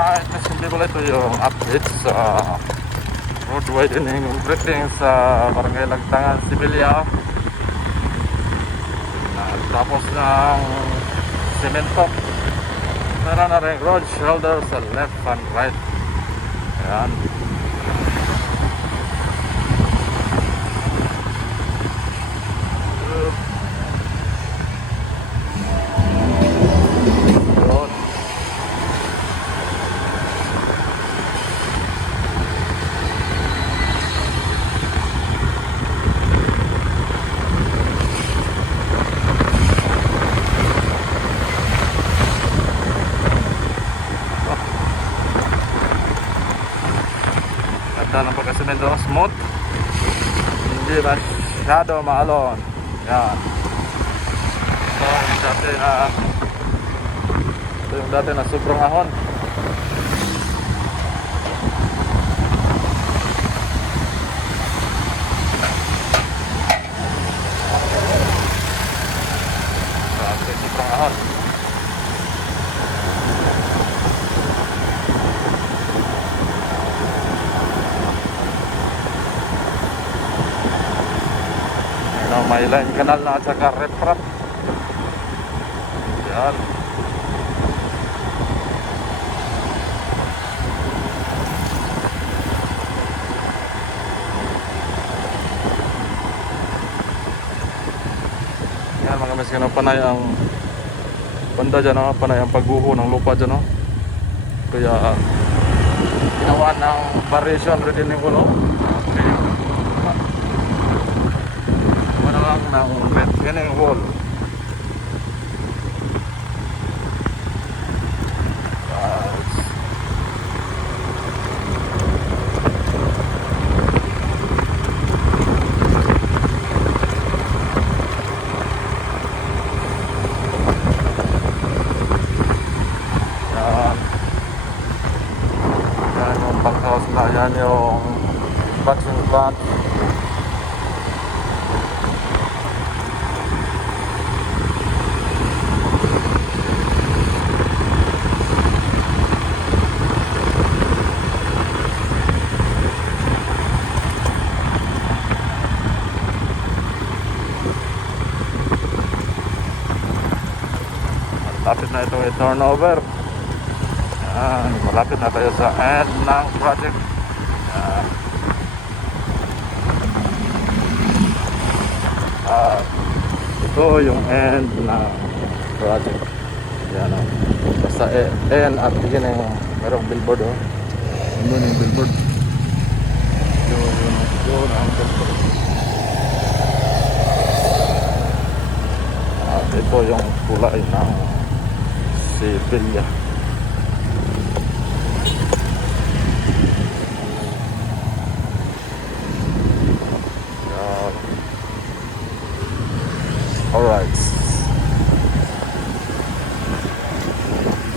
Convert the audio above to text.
Alright, nasimple pala ito yung update sa road widening everything sa Barangay Lagtangan, Sibilya. Tapos ng semento, meron na rin road shoulder sa left and right. Ayan. Ganda ng pagkasimento, smooth, hindi masyado maalon. Yan. Ito yung dati na sobrang ahon. Dati sobrang ahon. May line kanal na at saka reprap. Yan. Yan mga miskino, panay ang banda dyan, no? Panay ang pagguho ng lupa dyan, no? Kaya ginawa ng variation redeeming ko, no? Lang ng retaining wall. Yan yung panghouse na, yan yung batching plant. Malapit na itong i-turnover. Yan, malapit na tayo sa end ng project. Yan. Ito yung end ng project. Yan, basta end at beginning, merong billboard, oh. Doon yung billboard. Doon ang billboard. At ito yung kulay ng Sibilya.